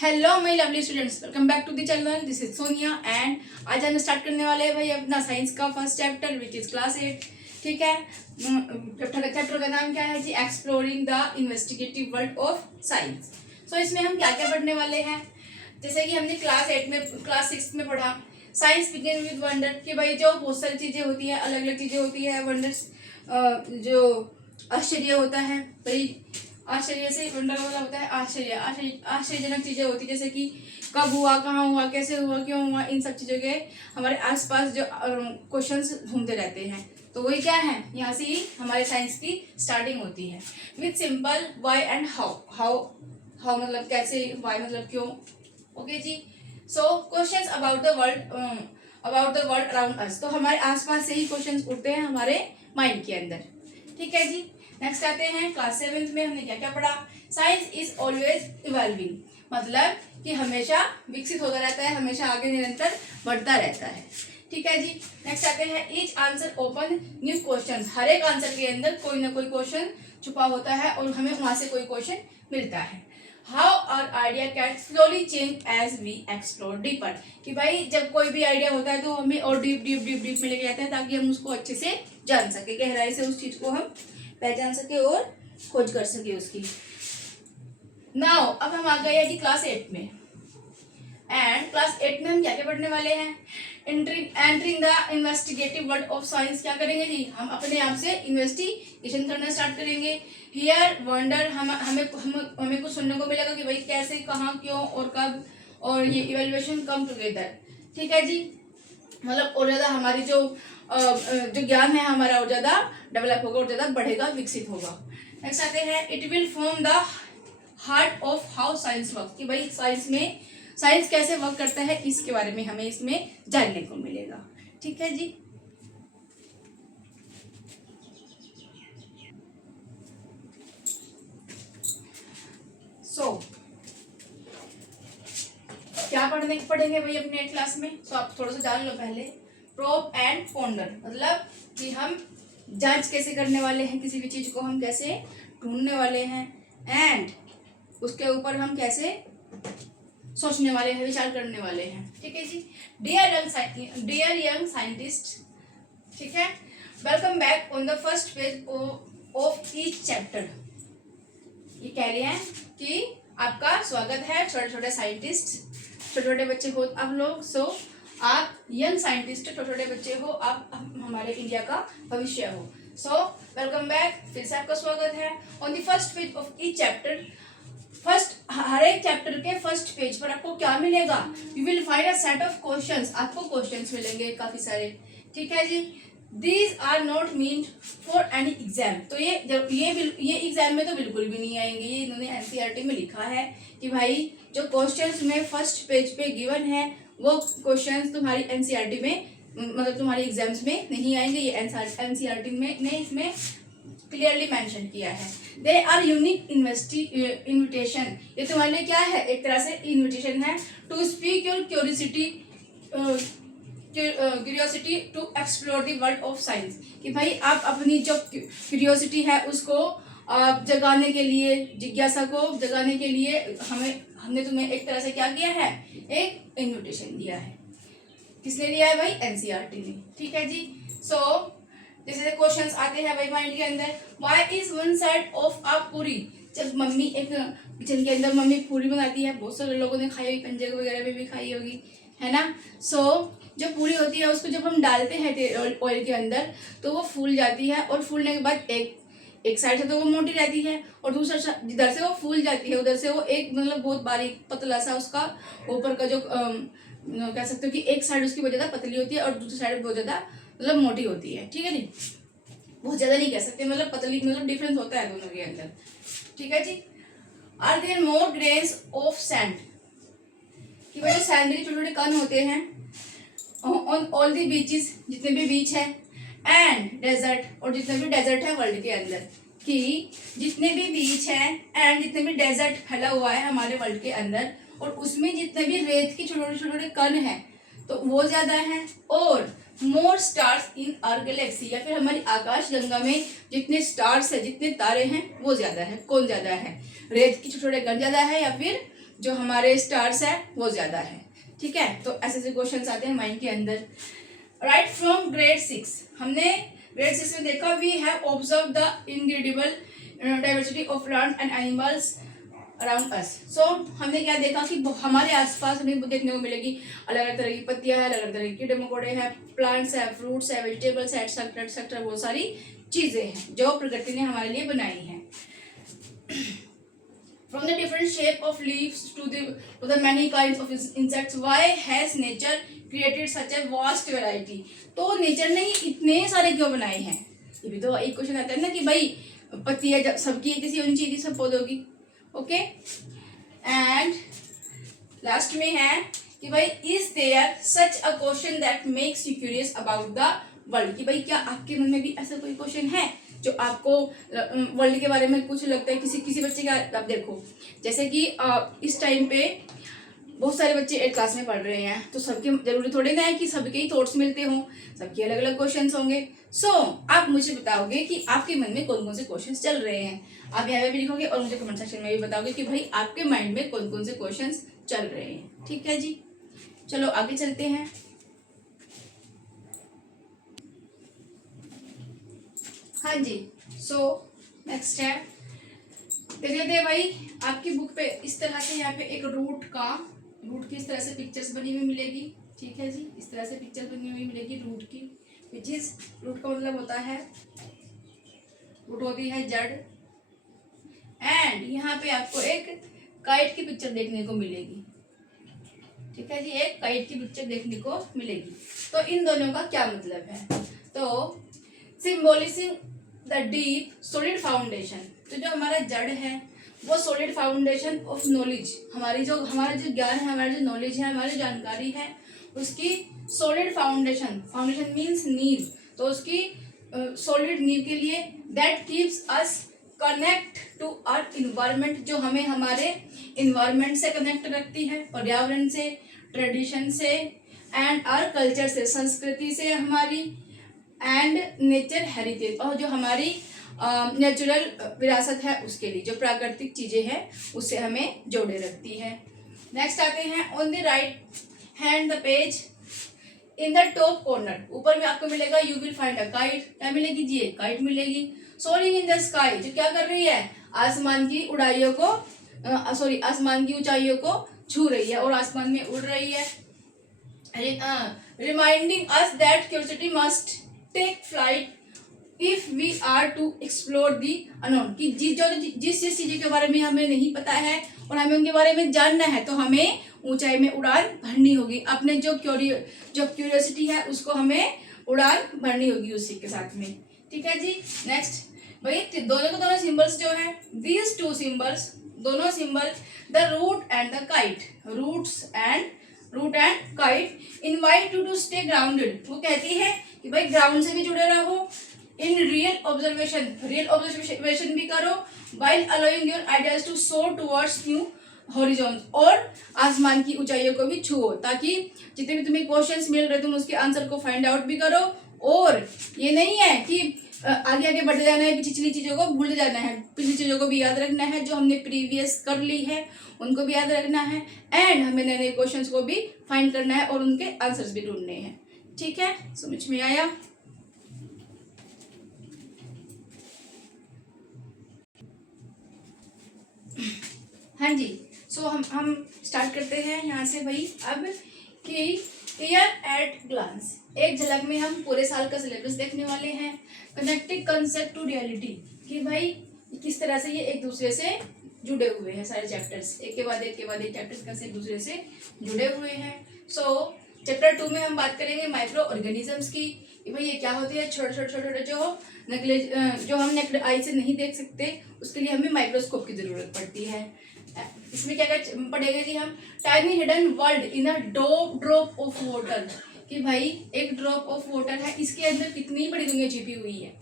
Hello my lovely students, welcome back to the channel. This is Sonia and आज हम start करने वाले हैं भाई अपना साइंस का first chapter which is class 8। ठीक है, चैप्टर का नाम क्या है जी? Exploring the investigative world of science. So इसमें हम क्या क्या पढ़ने वाले हैं, जैसे कि हमने क्लास 6 में पढ़ा साइंस बिगिन विद वंडर, कि भाई जो बहुत सारी चीजें होती है, अलग अलग चीजें होती है, वंडर्स जो आश्चर्य होता है भाई। आश्चर्य से वंडर वाला होता है आश्चर्यजनक चीजें होती है, जैसे कि कब हुआ, कहाँ हुआ, कैसे हुआ, क्यों हुआ, इन सब चीजों के हमारे आसपास जो क्वेश्चंस घूमते रहते हैं। तो वही क्या है, यहाँ से ही हमारे साइंस की स्टार्टिंग होती है with simple why and how. How मतलब कैसे, वाई मतलब क्यों। ओके जी। So questions about the world around us. तो हमारे आसपास से ही क्वेश्चंस उठते हैं हमारे माइंड के अंदर। ठीक है जी। नेक्स्ट आते हैं क्लास 7 में हमने क्या क्या पढ़ा। साइंस इज ऑलवेज इवॉल्विंग, मतलब कि हमेशा विकसित होता रहता है, हमेशा आगे निरंतर बढ़ता रहता है। ठीक है जी। नेक्स्ट आते हैं each answer open new question. हर एक आंसर के अंदर कोई ना कोई क्वेश्चन छुपा होता है और हमें वहां से कोई क्वेश्चन मिलता है। How our idea can slowly change as we explore deeper, कि भाई जब कोई भी आइडिया होता है तो हमें और डीप डीप डीप डीप में लेके जाता है ताकि हम उसको अच्छे से जान सके, गहराई से उस चीज को हम पहचान सके और खोज कर सके उसकी। नाउ अब हम आ गए हैं जी क्लास 8 में। एंड क्लास 8 में हम क्या क्या पढ़ने वाले हैं? Entering the investigative world of science. क्या करेंगे जी? हम अपने आप से इन्वेस्टिगेशन करना स्टार्ट करेंगे। हियर वंडर, हमें कुछ सुनने को मिलेगा कि भाई कैसे, कहाँ, क्यों और कब, और ये इवेल्युएशन कम टुगेदर। ठीक है जी। मतलब और ज्यादा हमारी जो ज्ञान है हमारा और ज्यादा डेवलप होगा और ज्यादा बढ़ेगा, विकसित होगा। नेक्स्ट आते हैं it will form the heart of how science work, कि भाई साइंस कैसे वर्क करता है, इसके बारे में हमें इसमें जानने को मिलेगा। ठीक है जी। सो क्या पढ़ेंगे भाई अपने क्लास में? सो आप थोड़ा सा जान लो पहले। प्रोब एंड पोंडर, मतलब कि हम जांच कैसे करने वाले हैं, किसी भी चीज को हम कैसे ढूंढने वाले हैं, एंड उसके ऊपर हम कैसे सोचने वाले हैं, विचार करने वाले हैं। ठीक है जी। डियर यंग साइंटिस्ट, ठीक है, welcome back on the first page of each chapter. ये कह रहे हैं कि आपका स्वागत है छोटे छोटे साइंटिस्ट, छोटे छोटे बच्चे हो आप लोग। सो आप यंग साइंटिस्ट, छोटे छोटे बच्चे हो, आप हमारे इंडिया का भविष्य हो। सो वेलकम बैक, फिर से आपका स्वागत है on the first page of each chapter. हर एक चैप्टर के फर्स्ट पेज पर आपको क्या मिलेगा? You will find a set of questions, आपको क्वेश्चंस मिलेंगे काफी सारे। ठीक है जी। These are not mean for any exam. तो ये एग्जाम में तो बिल्कुल भी नहीं आएंगे। ये इन्होंने एनसीईआरटी में लिखा है कि भाई जो क्वेश्चंस में फर्स्ट पेज पे गिवन है वो क्वेश्चंस तुम्हारी एनसीईआरटी में, मतलब तुम्हारे एग्जाम्स में नहीं आएंगे। ये एनसीईआरटी में ने इसमें क्लियरली मेंशन किया है। दे आर यूनिक इन्विटेशन, ये तुम्हारे लिए क्या है? एक तरह से इन्विटेशन है to speak your curiosity to explore the world of science, कि भाई आप अपनी जो क्यूरियोसिटी है उसको जगाने के लिए, जिज्ञासा को जगाने के लिए हमने तुम्हें एक तरह से क्या किया है? एक इन्विटेशन दिया है। किसने दिया है भाई? एनसीईआरटी ने। ठीक है जी। सो जैसे क्वेश्चंस आते हैं भाई माइंड के अंदर, why is one side of a पूरी। जब मम्मी एक किचन के अंदर मम्मी पूरी बनाती है, बहुत सारे लोगों ने खाई होगी, पंजाब वगैरह में भी खाई होगी, है ना। सो जो पूरी होती है उसको जब हम डालते हैं ऑयल के अंदर तो वो फूल जाती है, और फूलने के बाद एक साइड से तो वो मोटी रहती है और दूसरा जिधर से वो फूल जाती है उधर से वो एक मतलब बहुत बारीक पतला सा उसका ऊपर का जो कह सकते हो कि एक साइड उसकी बहुत ज्यादा पतली होती है और दूसरी साइड बहुत ज्यादा मतलब मोटी होती है। ठीक है जी। बहुत ज्यादा नहीं कह सकते, मतलब पतली, मतलब डिफरेंस होता है दोनों के अंदर। ठीक है जी। Are there more grains of sand, कि भाई जो सैंड के छोटे छोटे कण होते हैं ऑन ऑल दी बीचेस, जितने भी बीच है, एंड डेजर्ट, और जितने भी डेजर्ट है वर्ल्ड के अंदर, कि जितने भी बीच है एंड जितने भी डेजर्ट फैला हुआ है हमारे वर्ल्ड के अंदर, और उसमें जितने भी रेत के छोटे छोटे कण हैं तो वो ज्यादा है। और मोर स्टार्स इन आवर गैलेक्सी, या फिर हमारी आकाश गंगा में जितने स्टार्स है, जितने तारे हैं वो ज्यादा है। कौन ज्यादा है? रेत के छोटे छोटे कण ज्यादा है या फिर जो हमारे स्टार्स है वो ज्यादा है। ठीक है, तो ऐसे ऐसे क्वेश्चन आते हैं माइंड के अंदर। राइट फ्रॉम ग्रेड 6, हमने ग्रेड 6 में देखा we have observe the incredible diversity of plants and animals around us. So हमने क्या देखा कि हमारे आसपास हमें देखने को मिलेगी अलग अलग तरह की पत्तियां हैं, अलग अलग तरह के कीड़े मकोड़े हैं, प्लांट्स है, फ्रूट्स है, वेजिटेबल्स है, एक्सेट्रा एक्सेट्रा, बहुत सारी चीजें हैं जो प्रकृति ने हमारे लिए बनाई हैं। From the different shape of leaves to the many kinds of insects, why has nature created such a vast variety? तो नेचर ने इतने सारे क्यों बनाए हैं? ये भी तो एक क्वेश्चन आता है ना कि भाई पत्तियां जब सबकी किसी होनी चाहिए थी सब पौधों की। ओके, एंड लास्ट में है कि भाई is there such a question that makes you curious about the world, कि भाई क्या आपके मन में भी ऐसा कोई क्वेश्चन है जो आपको वर्ल्ड के बारे में कुछ लगता है किसी बच्चे का। आप देखो जैसे कि इस टाइम पे बहुत सारे बच्चे 8 क्लास में पढ़ रहे हैं, तो सबके जरूरी थोड़ी ना है कि सबके ही थॉट्स मिलते हों, सबके अलग अलग क्वेश्चंस होंगे। सो आप मुझे बताओगे कि आपके मन में कौन कौन से क्वेश्चंस चल रहे हैं। आप यहाँ पे भी लिखोगे और मुझे कमेंट सेक्शन में भी बताओगे कि भाई आपके माइंड में कौन कौन से क्वेश्चंस चल रहे हैं। ठीक है जी, चलो आगे चलते हैं। हाँ जी, सो नेक्स्ट है, देख लेते हैं भाई आपकी बुक पे इस तरह से यहाँ पे एक रूट की इस तरह से पिक्चर्स बनी हुई मिलेगी। ठीक है जी, इस तरह से पिक्चर बनी हुई मिलेगी रूट की, विच इज रूट का मतलब होता है, रूट होती है जड़। एंड यहाँ पे आपको एक काइट की पिक्चर देखने को मिलेगी। ठीक है जी, एक काइट की पिक्चर देखने को मिलेगी। तो इन दोनों का क्या मतलब है? तो सिंबोलिजिंग द डीप सॉलिड फाउंडेशन, तो जो हमारा जड़ है वो सॉलिड फाउंडेशन ऑफ नॉलेज, हमारा जो ज्ञान है, हमारा जो नॉलेज है, हमारी जानकारी है, उसकी सॉलिड फाउंडेशन, फाउंडेशन मीन्स नींव, तो उसकी सॉलिड नींव के लिए that keeps us connect to earth environment, जो हमें हमारे इन्वायरमेंट से कनेक्ट रखती है, पर्यावरण से, ट्रेडिशन से, एंड आवर कल्चर से, संस्कृति से हमारी, एंड नेचर हेरिटेज, और जो हमारी नेचुरल विरासत है उसके लिए, जो प्राकृतिक चीजें हैं उससे हमें जोड़े रखती है। नेक्स्ट आते हैं on the right hand the page in the top corner, ऊपर में आपको मिलेगा you will find a kite, क्या मिलेगी जी? एक काइट मिलेगी सोअरिंग इन द स्काई, जो क्या कर रही है? आसमान की उड़ाइयों को आसमान की ऊंचाइयों को छू रही है और आसमान में उड़ रही है। Reminding us that curiosity must take flight if we are to explore the unknown, कि जिस चीज़ों के बारे में हमें नहीं पता है और हमें उनके बारे में जानना है, तो हमें ऊंचाई में उड़ान भरनी होगी। अपने जो क्यूरियोसिटी है उसको हमें उड़ान भरनी होगी उसी के साथ में। ठीक है जी, नेक्स्ट भाई दोनों सिंबल्स जो है, दीज टू सिंबल्स, दोनों symbol the root and the kite, root and kite invite you to stay grounded, वो कहती है कि भाई ग्राउंड से भी जुड़े रहो, इन रियल ऑब्जर्वेशन भी करो, while allowing your ideas to soar towards new horizons, और आसमान की ऊंचाइयों को भी छुओ, ताकि जितने भी तुम्हें क्वेश्चंस मिल रहे तुम उसके आंसर को फाइंड आउट भी करो। और ये नहीं है कि आगे आगे बढ़ते जाना है, पिछली चीज़ों को भूल जाना है, पिछली चीज़ों को भी याद रखना है, जो हमने प्रीवियस कर ली है उनको भी याद रखना है, एंड हमें नए नए क्वेश्चंस को भी फाइंड करना है और उनके आंसर्स भी ढूंढने हैं। ठीक है, समझ में आया? हाँ जी, सो हम स्टार्ट करते हैं यहाँ से भाई अब कि क्लियर एट ग्लांस, एक झलक में हम पूरे साल का सिलेबस देखने वाले हैं। कनेक्टिंग कंसेप्ट टू रियलिटी, कि भाई किस तरह से ये एक दूसरे से जुड़े हुए हैं, सारे चैप्टर्स एक के बाद एक चैप्टर्स कैसे एक दूसरे से जुड़े हुए हैं। सो चैप्टर 2 में हम बात करेंगे माइक्रो ऑर्गेनिजम्स की, कि भाई ये क्या होते हैं, छोटे छोटे जो हम नेक्ड आई से नहीं देख सकते, उसके लिए हमें माइक्रोस्कोप की जरूरत पड़ती है। इसमें क्या पढ़ेंगे जी हम, tiny hidden world in a drop of water, कि भाई एक ड्रॉप ऑफ वाटर है, इसके अंदर कितनी बड़ी दुनिया छिपी हुई है।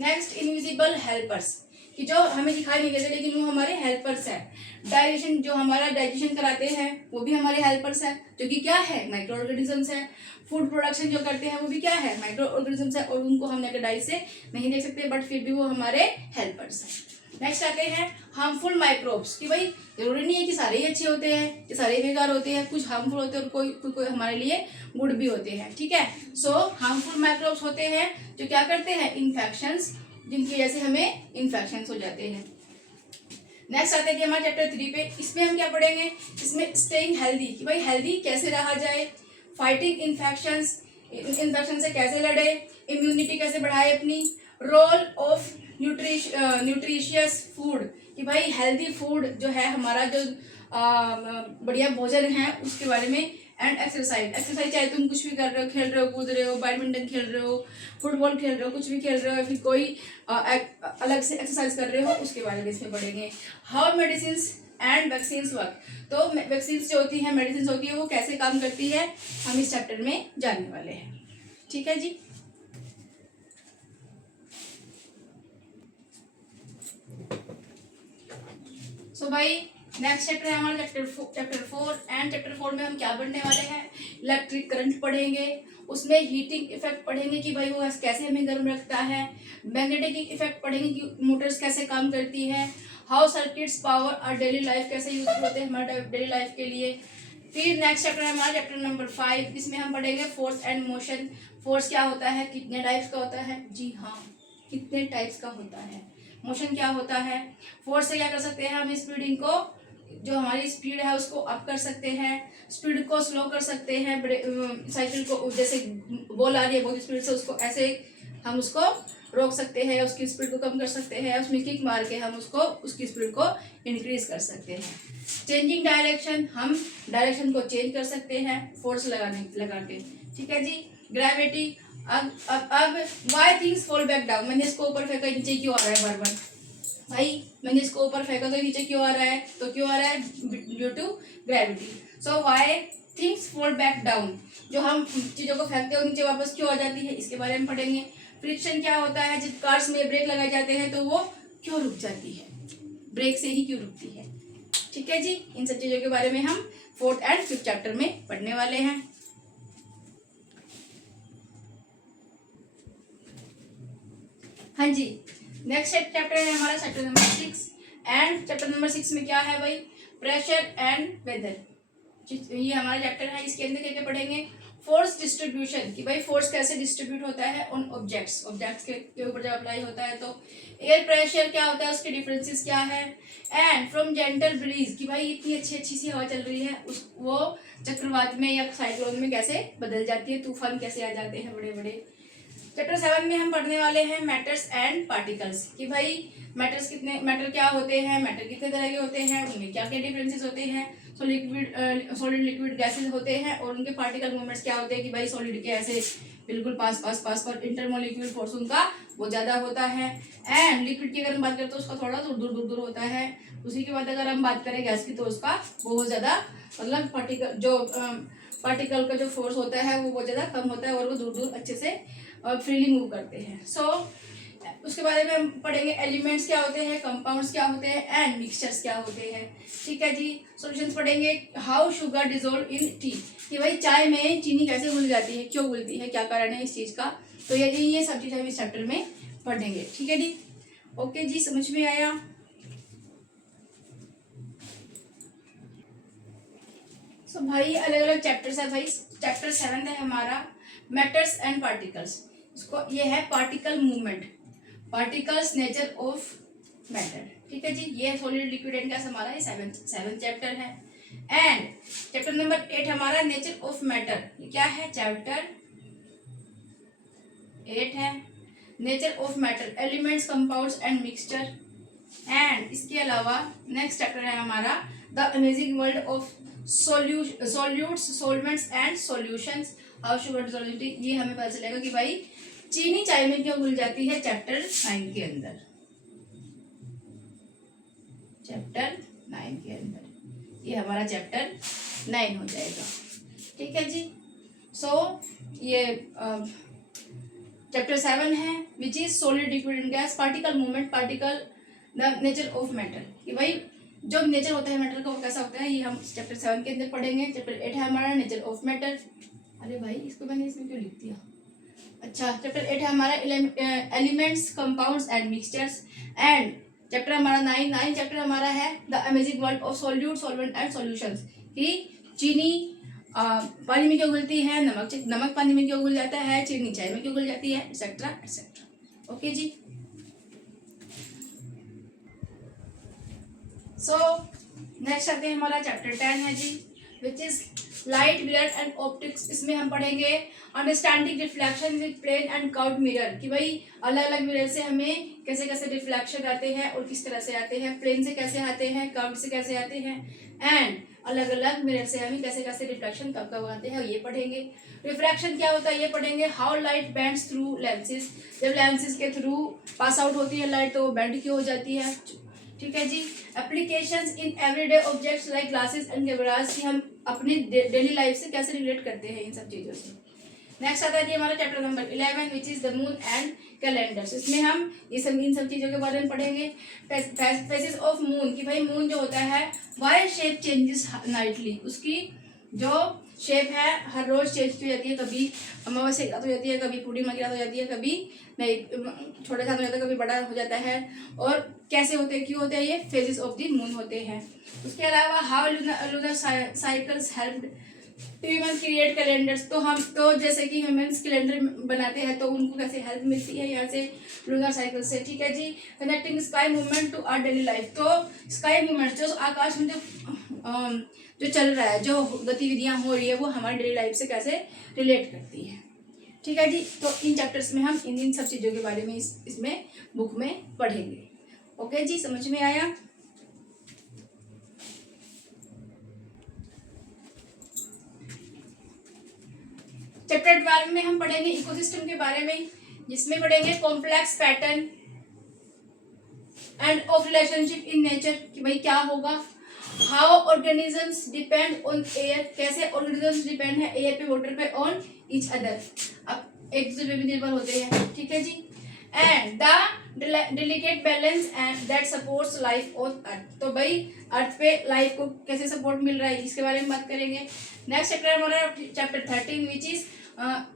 नेक्स्ट इनविजिबल हेल्पर्स, कि जो हमें दिखाई नहीं देते लेकिन वो हमारे हेल्पर्स है। डाइजेशन, जो हमारा डाइजेशन कराते हैं वो भी हमारे हेल्पर्स है, जो कि क्या है? माइक्रो ऑर्गेनिजम्स है। फूड प्रोडक्शन जो करते हैं वो भी क्या है? माइक्रो ऑर्गेनिजम्स है, और उनको हम नेकेड आई से नहीं देख सकते बट फिर भी वो हमारे हेल्पर्स हैं। नेक्स्ट आते हैं हार्मफुल माइक्रोब्स, कि भाई जरूरी नहीं है कि सारे ही अच्छे होते हैं, कि सारे ही बेकार होते हैं, कुछ हार्मफुल होते हैं और कोई हमारे लिए गुड भी होते हैं, ठीक है। सो हार्मफुल माइक्रोब्स होते हैं जो क्या करते हैं, इन्फेक्शंस, जिनकी वजह से हमें इन्फेक्शंस हो जाते हैं। नेक्स्ट आता है कि हमारे चैप्टर 3 पे, इसमें हम क्या पढ़ेंगे, इसमें स्टेइंग हेल्दी, कि भाई हेल्दी कैसे रहा जाए, फाइटिंग इन्फेक्शंस, इन्फेक्शन से कैसे लड़े, इम्यूनिटी कैसे बढ़ाए अपनी, रोल ऑफ न्यूट्रिशियस फूड, कि भाई हेल्दी फूड जो है हमारा, जो बढ़िया भोजन है उसके बारे में, एंड एक्सरसाइज, एक्सरसाइज चाहे तुम कुछ भी कर रहे हो, खेल रहे हो, कूद रहे हो, बैडमिंटन खेल रहे हो, फुटबॉल खेल रहे हो, कुछ भी खेल रहे हो, या फिर कोई अलग से एक्सरसाइज कर रहे हो, उसके बारे में इसमें पढ़ेंगे। How medicine and vaccine work, तो वैक्सीन जो होती है, मेडिसिन होती है, वो कैसे काम करती है, हम इस चैप्टर में जानने वाले हैं, ठीक है जी। सो भाई नेक्स्ट चैप्टर है हमारा चैप्टर 4, एंड चैप्टर 4 में हम क्या पढ़ने वाले हैं, इलेक्ट्रिक करंट पढ़ेंगे, उसमें हीटिंग इफेक्ट पढ़ेंगे कि भाई वो कैसे हमें गर्म रखता है, मैग्नेटिक इफेक्ट पढ़ेंगे कि मोटर्स कैसे काम करती है, हाउ सर्किट्स पावर और डेली लाइफ कैसे यूज होते हैं हमारे डेली लाइफ के लिए। फिर नेक्स्ट चैप्टर है हमारा चैप्टर नंबर 5, इसमें हम पढ़ेंगे फोर्स एंड मोशन, फोर्स क्या होता है, कितने टाइप्स का होता है, जी हाँ कितने टाइप्स का होता है, मोशन क्या होता है, फोर्स से क्या कर सकते हैं हम, स्पीडिंग को, जो हमारी स्पीड है उसको अप कर सकते हैं, स्पीड को स्लो कर सकते हैं, साइकिल को जैसे बॉल आ रही है बहुत स्पीड से, उसको ऐसे हम उसको रोक सकते हैं, उसकी स्पीड को कम कर सकते हैं, उसमें किक मार के हम उसको उसकी स्पीड को इंक्रीज कर सकते हैं। चेंजिंग डायरेक्शन, हम डायरेक्शन को चेंज कर सकते हैं फोर्स लगा के, ठीक है जी। ग्रेविटी, अब why things fall back down, मैंने इसको ऊपर फेंका नीचे क्यों आ रहा है बार बार, भाई मैंने इसको ऊपर फेंका तो नीचे क्यों आ रहा है, तो क्यों आ रहा है, due to gravity. So why things fall back down, जो हम चीजों को फेंकते हो नीचे वापस क्यों आ जाती है, इसके बारे में पढ़ेंगे। फ्रिक्शन क्या होता है, जब कार्स में ब्रेक लगाए जाते हैं तो वो क्यों रुक जाती है, ब्रेक से ही क्यों रुकती है, ठीक है जी। इन सब चीजों के बारे में हम 4th एंड 5th चैप्टर में पढ़ने वाले हैं। हाँ जी, नेक्स्ट चैप्टर है हमारा chapter number 6, and chapter number 6 में क्या है भाई, प्रेशर एंड वेदर, ये हमारा चैप्टर है। इसके अंदर क्या क्या पढ़ेंगे, फोर्स डिस्ट्रीब्यूशन, कि भाई फोर्स कैसे डिस्ट्रीब्यूट होता है ऑन ऑब्जेक्ट्स के ऊपर जब अप्लाई होता है, तो एयर प्रेशर क्या होता है, उसके डिफरेंसेस क्या है, एंड फ्रॉम जेंटल ब्रीज, कि भाई इतनी अच्छी सी हवा चल रही है उस वो चक्रवात में या साइक्लोन में कैसे बदल जाती है, तूफान कैसे आ जाते हैं बड़े बड़े। चैप्टर 7 में हम पढ़ने वाले हैं मैटर्स एंड पार्टिकल्स, कि भाई मैटर क्या होते हैं, मैटर कितने तरह के होते हैं, उनमें क्या क्या डिफरेंसेस होते हैं, सॉलिड लिक्विड गैसेस होते हैं, और उनके पार्टिकल मूवमेंट्स क्या होते हैं, कि भाई सॉलिड के ऐसे बिल्कुल पास पर इंटरमोलिक्यूल फोर्स उनका वो ज्यादा होता है, एंड लिक्विड की अगर हम बात करें तो उसका थोड़ा दूर होता है। उसी के बाद अगर हम बात करें गैस की तो उसका बहुत ज्यादा, मतलब पार्टिकल का जो फोर्स होता है वो बहुत ज्यादा कम होता है, और वो दूर अच्छे से फ्रीली मूव करते हैं। सो उसके बारे में हम पढ़ेंगे, एलिमेंट्स क्या होते हैं, कंपाउंड्स क्या होते हैं, एंड मिक्सचर्स क्या होते हैं, ठीक है जी। सॉल्यूशंस पढ़ेंगे, how sugar dissolve in T, कि भाई चाय में चीनी कैसे घुल जाती है, क्यों घुलती है, क्या कारण है इस चीज का, तो ये सब चीज हम इस चैप्टर में पढ़ेंगे, ठीक है जी। ओके जी, समझ में आया। सो भाई अलग अलग चैप्टर्स है भाई। चैप्टर 7 है हमारा मैटर्स एंड पार्टिकल्स, इसको ये है particle movement, particles nature of matter, ठीक है जी। ये सॉलिड लिक्विड एंड गैस हमारा ये 7th चैप्टर है। एंड चैप्टर नंबर 8 हमारा नेचर ऑफ मैटर, ये क्या है, चैप्टर 8 है, nature of matter, elements compounds and mixture. And इसके अलावा नेक्स्ट चैप्टर है हमारा the amazing world of solutes solvents and solutions, how sugar dissolve, ये हमें पता चलेगा कि भाई चीनी चाय में क्यों घुल जाती है, चैप्टर 9 के अंदर, चैप्टर 9 के अंदर ये हमारा चैप्टर 9 हो जाएगा, ठीक है जी। सो ये चैप्टर 7 है which is solid liquid and gas, particle movement, particle the nature of matter, कि भाई जो नेचर होता है मैटर का वो कैसा होता है, ये हम चैप्टर 7 के अंदर पढ़ेंगे। चैप्टर 8 है हमारा नेचर ऑफ मैटर, अरे भाई इसको मैंने इसमें क्यों लिख दिया, अच्छा चैप्टर 8 है हमारा elements compounds and mixtures. And chapter हमारा 9 चैप्टर हमारा है the amazing world of solute solvent and solutions, कि चीनी पानी में क्यों घुलती है, नमक पानी में क्यों घुल जाता है, चीनी चाय में क्यों घुल जाती है, एक्सेट्रा एक्सेट्रा। ओके जी। सो नेक्स्ट आते हैं हमारा चैप्टर 10 है जी, which is light mirror and optics. इसमें हम पढ़ेंगे understanding reflection with plane and curved mirror, कि भाई अलग अलग मिरर से हमें कैसे कैसे रिफ्लेक्शन आते हैं और किस तरह से आते हैं, प्लेन से कैसे आते हैं, कर्व्ड से कैसे आते हैं, एंड अलग अलग मिरर से हमें कैसे कैसे रिफ्लेक्शन कब कब आते हैं, ये पढ़ेंगे। रिफ्रैक्शन क्या होता है ये पढ़ेंगे। How light bends through lenses, जब लेंसेज के थ्रू पास आउट होती है लाइट तो वो बेंड क्यों हो जाती है, ठीक है जी। Applications in everyday objects like glasses and cameras, की हम अपनी डेली लाइफ से कैसे रिलेट करते हैं इन सब चीज़ों से। नेक्स्ट आता है जी हमारा chapter number 11 which is the moon and calendars. इसमें हम ये सब इन सब चीज़ों के बारे में पढ़ेंगे। फेसेस ऑफ मून, कि भाई मून जो होता है वाई शेप चेंजेस नाइटली, उसकी जो शेप है हर रोज चेंज हो जाती है, कभी अमावस्या की रात हो जाती है, कभी पूर्णिमा की रात हो जाती है, कभी नहीं छोटे साथ हो जाता है, कभी बड़ा हो जाता है, और कैसे होते हैं क्यों होते हैं, ये फेजेस ऑफ द मून होते हैं। उसके अलावा how lunar cycles help human create calendars, तो हम तो जैसे कि ह्यूमंस कैलेंडर बनाते हैं तो उनको कैसे हेल्प मिलती है यहाँ से लूनर साइकिल से, ठीक है जी। Connecting sky movement to our daily life, तो स्काई मूवमेंट जो आकाश में जो चल रहा है, जो गतिविधियाँ हो रही है वो हमारी डेली लाइफ से कैसे रिलेट करती है, ठीक है जी। तो इन चैप्टर्स में हम इन सब चीज़ों के बारे में इसमें बुक में पढ़ेंगे। ओके जी, समझ में आया। चैप्टर 12 में हम पढ़ेंगे इकोसिस्टम के बारे में, जिसमें पढ़ेंगे complex pattern end of relationship in nature, कि भाई क्या होगा। How organisms depend on air, कैसे ऑर्गेनिजम्स डिपेंड है एयर पे, वाटर पे, ऑन ईच अदर, अब एक दूसरे पे भी निर्भर होते हैं, ठीक है जी। And the delicate balance and that supports life on earth, तो भाई अर्थ पे लाइफ को कैसे सपोर्ट मिल रहा है इसके बारे में बात करेंगे। नेक्स्ट चैप्टर हमारा चैप्टर 13 विच इज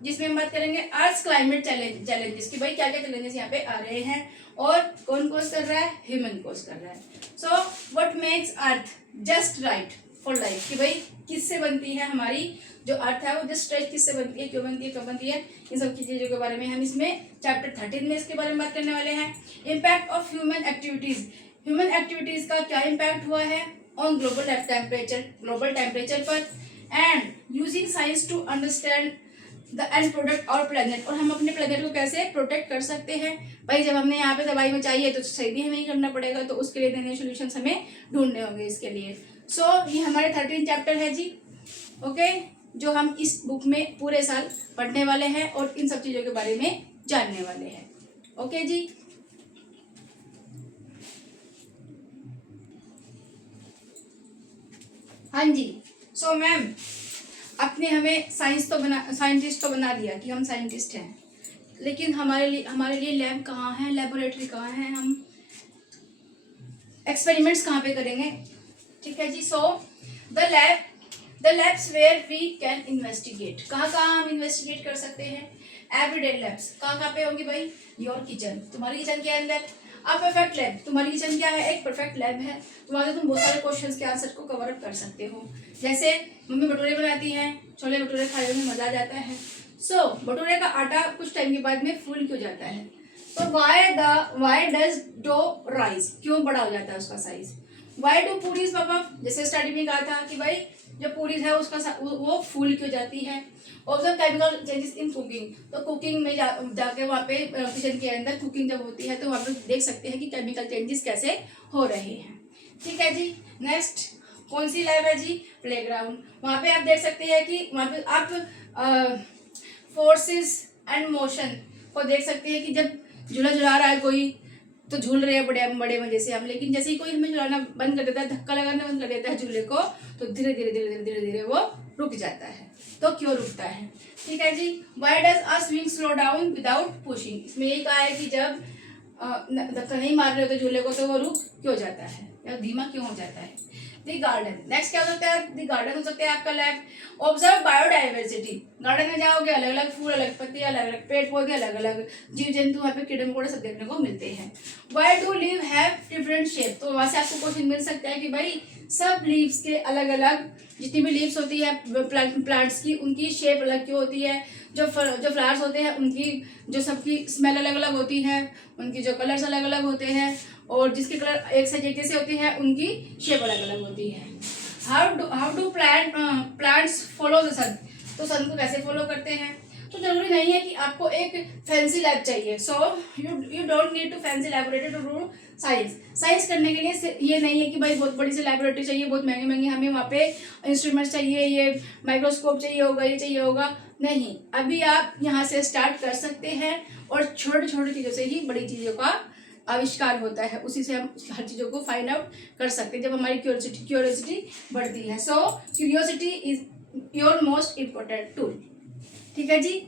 जिसमें हम बात करेंगे अर्थ क्लाइमेट चैलेंजेस, कि भाई क्या क्या चैलेंजेस यहाँ पे आ रहे हैं और कौन कोस कर रहा है, ह्यूमन कोस कर रहा है। So what makes earth just right for life, कि भाई किससे बनती है हमारी जो अर्थ है वो जस्ट राइट किससे बनती है, क्यों बनती है, कब बनती है, इन सब चीज़ों के बारे में हम इसमें चैप्टर 13 में इसके बारे में बात करने वाले हैं। Impact of human activities, human activities का क्या इम्पैक्ट हुआ है ऑन ग्लोबल टेम्परेचर पर, and using science to understand the and protect our planet, और हम अपने प्लेनेट को कैसे प्रोटेक्ट कर सकते हैं। भाई जब हमने यहाँ पे दवाई में चाहिए तो सही भी हमें ही करना पड़ेगा, तो उसके लिए नए नए सोल्यूशन हमें ढूंढने होंगे इसके लिए। सो ये हमारे 13 चैप्टर है जी, ओके, जो हम इस बुक में पूरे साल पढ़ने वाले हैं और इन सब चीज़ों के बारे में जानने वाले हैं। ओके जी, हाँ जी। सो मैम आपने हमें साइंटिस्ट तो बना दिया कि हम साइंटिस्ट हैं, लेकिन हमारे लिए लैब कहाँ है, लेबोरेटरी कहाँ है, हम एक्सपेरिमेंट्स कहाँ पे करेंगे, ठीक है जी। So the labs where we can investigate, कहाँ हम इन्वेस्टिगेट कर सकते हैं। एवरीडे लैब्स कहाँ पे होंगी भाई, योर किचन, तुम्हारी किचन के अंदर। अब परफेक्ट लैब, तुम्हारी किचन क्या है, एक परफेक्ट लैब है, तुम्हारे तुम बहुत सारे क्वेश्चंस के आंसर को कवर अप कर सकते हो। जैसे मम्मी भटूरे बनाती हैं, छोले भटूरे खाने में मजा आ जाता है। सो भटूरे का आटा कुछ टाइम के बाद में फूल क्यों जाता है, तो वाई डज डो राइज, क्यों बड़ा हो जाता है उसका साइज। वाई डू पूरीज पापा, जैसे स्टार्टिंग में कहा था कि भाई जो पूरीज है उसका वो फूल क्यों जाती है। Observe chemical changes in cooking, तो कुकिंग में जाके वहाँ पे किचन के अंदर कुकिंग जब होती है तो वहाँ पे देख सकते हैं कि केमिकल चेंजेस कैसे हो रहे हैं, ठीक है जी। नेक्स्ट कौन सी लैब है जी, प्लेग्राउंड, वहाँ पे आप देख सकते हैं कि वहाँ पे आप फोर्सेस एंड मोशन को देख सकते हैं कि जब झूला झुला रहा है कोई तो झूल रहे हैं बड़े मजे से हम, लेकिन जैसे ही कोई हमें झुलाना बंद कर देता है, धक्का लगाना बंद कर देता है झूले को, तो धीरे धीरे वो रुक जाता है। तो क्यों रुकता है, ठीक है जी। Why does a swing slow down without pushing, इसमें यही कहा है कि जब धक्का नहीं मार रहे होते झूले को तो वो रुक क्यों जाता है या धीमा क्यों हो जाता है। The garden. नेक्स्ट क्या हो सकता है, द गार्डन हो सकता है आपका लेफ्ट। ऑब्जर्व बायोडाइवर्सिटी, गार्डन में जाओगे अलग अलग फूल, अलग पत्ती, अलग अलग पेड़ पौधे, अलग अलग जीव जंतु, वहाँ पे कीड़े मकोड़े सब देखने को मिलते हैं। Why do leave have different shape, तो वहां से आपको क्वेश्चन मिल सकता है कि भाई सब लीव्स के अलग अलग, जितनी भी लीव्स होती है प्लांट्स की, उनकी शेप अलग क्यों होती है, जो फ्लावर्स होते हैं उनकी जो सबकी स्मेल अलग अलग होती है, उनकी जो कलर्स अलग अलग होते हैं, और जिसकी कलर एक से जैसे होती है उनकी शेप अलग अलग होती है। How do plants follow the sun, तो सन को कैसे फॉलो करते हैं। तो जरूरी नहीं है कि आपको एक फैंसी लैब चाहिए, so you don't need to fancy laboratory to do science. Science करने के लिए ये नहीं है कि भाई बहुत बड़ी सी लैबोरेटरी चाहिए, बहुत महंगी महंगी हमें वहाँ पे इंस्ट्रूमेंट्स चाहिए, ये माइक्रोस्कोप चाहिए होगा, ये चाहिए होगा, नहीं। अभी आप यहाँ से स्टार्ट कर सकते हैं और छोटी छोटी चीज़ों से ही बड़ी चीज़ों का आविष्कार होता है, उसी से हम हर चीज़ों को फाइंड आउट कर सकते हैं जब हमारी क्यूरियोसिटी बढ़ती है। So curiosity is your most important tool. ठीक है जी,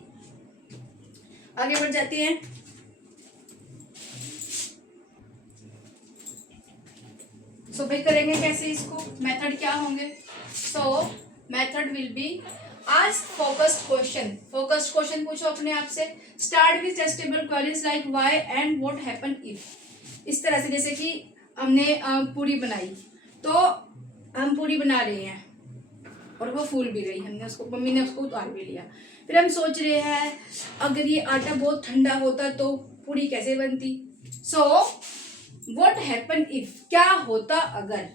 आगे बढ़ जाती हैं। सो भाई करेंगे कैसे इसको, मेथड क्या होंगे। सो method will be ask focused question, focused question पूछो अपने आप से। Start with testable queries like why and what happen if. इस तरह से जैसे कि हमने पूरी बनाई, तो हम पूरी बना रहे हैं और वो फूल भी गई, हमने उसको, मम्मी ने उसको उतार भी लिया। फिर हम सोच रहे हैं अगर ये आटा बहुत ठंडा होता तो पूरी कैसे बनती। सो व्हाट हैपन इफ, क्या होता अगर।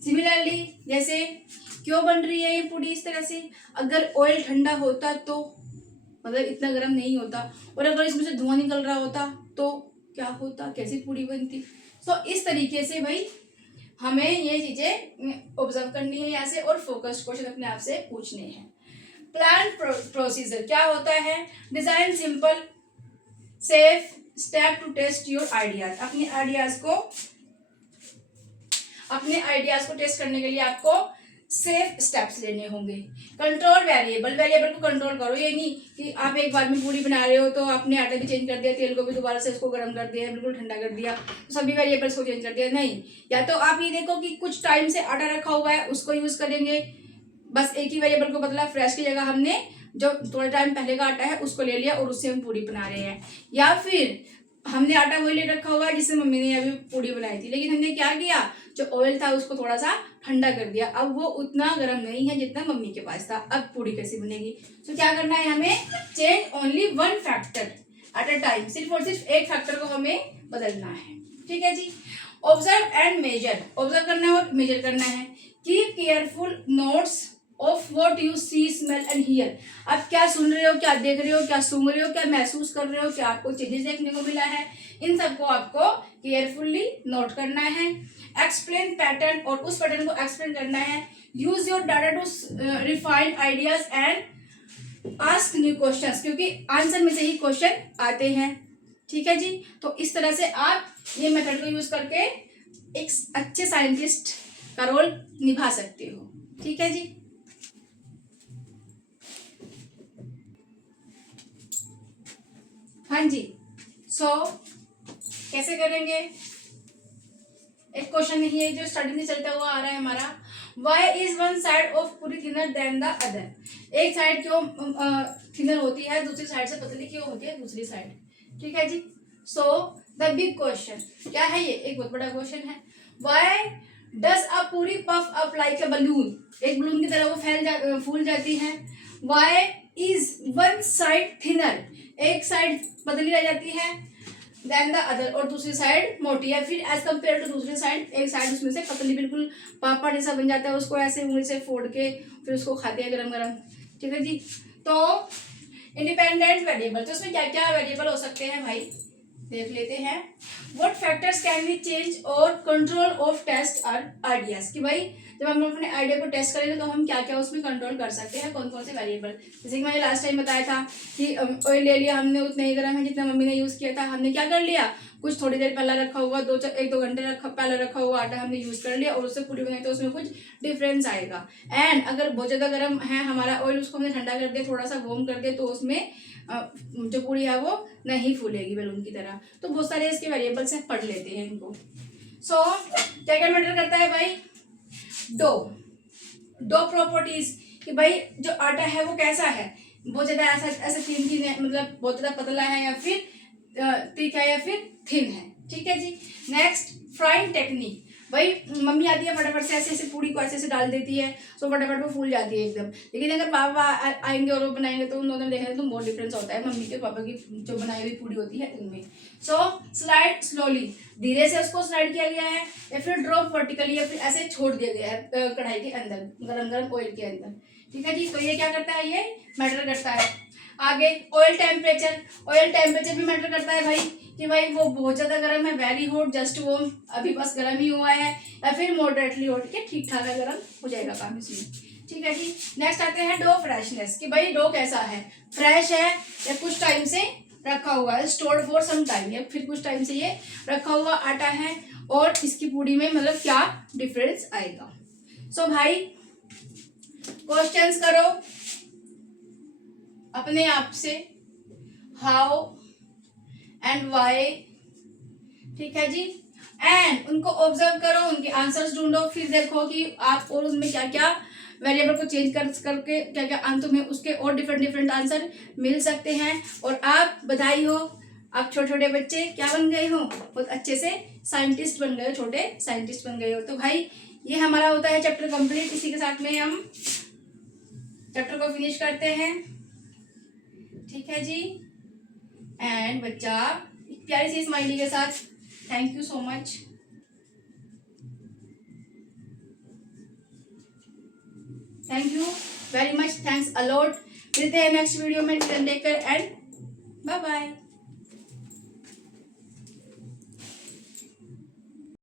सिमिलरली जैसे क्यों बन रही है ये पूरी इस तरह से, अगर ऑयल ठंडा होता तो, मतलब इतना गर्म नहीं होता, और अगर इसमें से धुआं निकल रहा होता तो क्या होता, कैसी पूरी बनती। सो इस तरीके से भाई हमें ये चीजें ऑब्जर्व करनी है यहाँ से, और फोकस्ड क्वेश्चन अपने आप से पूछने हैं। प्लान प्रोसीजर क्या होता है, design simple safe step to test your ideas. अपने आइडियाज को टेस्ट करने के लिए आपको सेफ स्टेप्स लेने होंगे। कंट्रोल वेरिएबल को कंट्रोल करो, ये नहीं कि आप एक बार में पूरी बना रहे हो तो आपने आटा भी चेंज कर दिया, तेल को भी दोबारा से उसको गर्म कर दिया, बिल्कुल ठंडा कर दिया, तो सभी वेरिएबल्स को चेंज कर दिया, नहीं। या तो आप ये देखो कि कुछ टाइम से आटा रखा हुआ है उसको यूज करेंगे, बस एक ही वेरिएबल को बदला, फ्रेश की जगह हमने जो थोड़े टाइम पहले का आटा है उसको ले लिया और उससे हम पूरी बना रहे हैं। या फिर हमने आटा वही ले रखा हुआ है जिससे मम्मी ने अभी पूरी बनाई थी, लेकिन हमने क्या किया, जो ऑयल था उसको थोड़ा सा ठंडा कर दिया, अब वो उतना गर्म नहीं है जितना मम्मी के पास था, अब पूरी कैसी बनेगी। तो क्या करना है हमें, change only one factor at a time, सिर्फ और सिर्फ एक फैक्टर को हमें बदलना है। ठीक है जी। ऑब्जर्व एंड मेजर, ऑब्जर्व करना है और मेजर करना है। Keep careful notes of what you see smell and hear. आप क्या सुन रहे हो, क्या देख रहे हो, क्या सूंघ रहे हो, क्या महसूस कर रहे हो, क्या आपको चेंजेस देखने को मिला है, इन सबको आपको केयरफुली नोट करना है। एक्सप्लेन पैटर्न, और उस पैटर्न को एक्सप्लेन करना है। Use your data to refine ideas and ask new questions, क्योंकि आंसर में से ही क्वेश्चन आते हैं। ठीक है जी। तो इस तरह से आप ये मेथड को यूज करके एक अच्छे साइंटिस्ट का रोल निभा सकते हो। ठीक है जी। हाँ जी। सो कैसे करेंगे, एक क्वेश्चन ही है जो स्टार्टिंग से चलता हुआ आ रहा है हमारा। Why is one side of puri thinner than the other. एक साइड क्यों थिनर होती है, दूसरी साइड से पतली क्यों होती है दूसरी साइड। ठीक है जी। सो द बिग क्वेश्चन क्या है, ये एक बहुत बड़ा क्वेश्चन है। Y does a puri puff up like a balloon, एक बलून की तरह वो फूल जाती है। Why is one side thinner, एक साइड पतली रह जाती है, देन द अदर, और दूसरी साइड मोटी है। फिर एज कम्पेयर टू दूसरी साइड, एक साइड उसमें से पतली बिल्कुल पापड़ जैसा बन जाता है, उसको ऐसे उंगली से फोड़ के फिर उसको खाते हैं गरम गरम। ठीक है जी। तो इंडिपेंडेंट वेरिएबल, तो उसमें क्या क्या वेरिएबल हो सकते हैं भाई, देख लेते हैं। What factors can be change और कंट्रोल ऑफ टेस्ट आइडियाज, कि भाई जब हम अपने आइडिया को टेस्ट करेंगे तो हम क्या क्या उसमें कंट्रोल कर सकते हैं, कौन कौन से वेरिएबल। जैसे कि मैंने लास्ट टाइम बताया था कि ऑयल ले लिया हमने, उतना ही गर्म है जितना मम्मी ने यूज़ किया था, हमने क्या कर लिया, कुछ थोड़ी देर पहले रखा हुआ, एक दो घंटे पहले रखा हुआ आटा हमने यूज़ कर लिया और उससे पूरी बनाई, तो उसमें कुछ डिफरेंस आएगा। एंड अगर बहुत ज़्यादा गर्म है हमारा ऑयल, उसको हमने ठंडा कर दिया, थोड़ा सा वार्म कर दिया, तो उसमें जो पूरी है वो नहीं फूलेगी बैलून की तरह। तो बहुत सारे इसके वेरिएबल्स हैं, पढ़ लेते हैं इनको। सो क्या क्या मैटर करता है भाई, डो, डो प्रॉपर्टीज कि भाई जो आटा है वो कैसा है, बहुत ज्यादा ऐसा ऐसा थिन थिन है, मतलब बहुत ज्यादा पतला है या फिर थिक है या फिर थिन है। ठीक है जी। नेक्स्ट फ्राइंग टेक्निक, भाई मम्मी आती है फटाफट से ऐसे ऐसे पूड़ी को ऐसे ऐसे डाल देती है, तो फटाफट वो फूल जाती है एकदम। लेकिन अगर पापा आएंगे और वो बनाएंगे तो उन दोनों में देखेंगे तो बहुत डिफरेंस होता है मम्मी के पापा की जो बनाई हुई पूड़ी होती है उनमें। सो स्लाइड स्लोली, धीरे से उसको स्लाइड किया गया है या फिर ड्रॉप वर्टिकली या फिर ऐसे छोड़ दिया गया है कढ़ाई के अंदर, गरम गरम ऑयल के अंदर। ठीक है जी। तो ये क्या करता है, ये मैटर करता है। आगे ऑयल टेम्परेचर, ऑयल टेम्परेचर भी मैटर करता है भाई कि भाई वो बहुत ज्यादा गर्म है, वेरी हॉट, जस्ट वो अभी बस गर्म ही हुआ है, या फिर मॉडरेटली हॉट के ठीक ठाक है, गर्म हो जाएगा काम इसमें। ठीक है जी। नेक्स्ट आते हैं डो फ्रेशनेस कि भाई डो कैसा है, फ्रेश है या कुछ टाइम से रखा हुआ है, स्टोर्ड फॉर सम टाइम, या फिर कुछ टाइम से ये रखा हुआ आटा है, और इसकी पूड़ी में मतलब क्या डिफरेंस आएगा। सो भाई क्वेश्चंस करो अपने आप से, हाउ एंड वाई। ठीक है जी। एंड उनको ऑब्जर्व करो, उनके आंसर्स ढूंढो, फिर देखो कि आप और उनमें क्या क्या वेरिएबल को चेंज करके क्या क्या अंत में उसके और डिफरेंट डिफरेंट आंसर मिल सकते हैं। और आप बधाई हो, आप छोटे छोटे बच्चे क्या बन गए हो, बहुत अच्छे से साइंटिस्ट बन गए हो, छोटे साइंटिस्ट बन गए हो। तो भाई ये हमारा होता है चैप्टर कंप्लीट। इसी के साथ में हम चैप्टर को फिनिश करते हैं। ठीक है जी। एंड बच्चा एक प्यारी सी स्माइली के साथ thank you so much, thank you very much, thanks a lot. मिलते हैं नेक्स्ट वीडियो में, take care and bye bye.